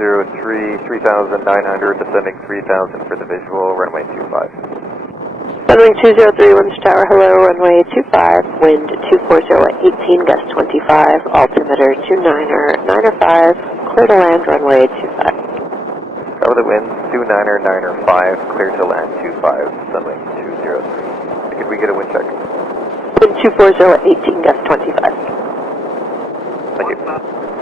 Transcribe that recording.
203, 3,900, descending 3,000 for the visual, runway 25. Sunwing 203, Winds Tower, hello, runway 25, wind 240 at 18, gust 25, altimeter 29er, 5, clear to land, runway 25. Cover the wind, 29er, 5, clear to land 25, Sunwing 203. Could we get a wind check? Wind 240 at 18, gust 25. Thank you.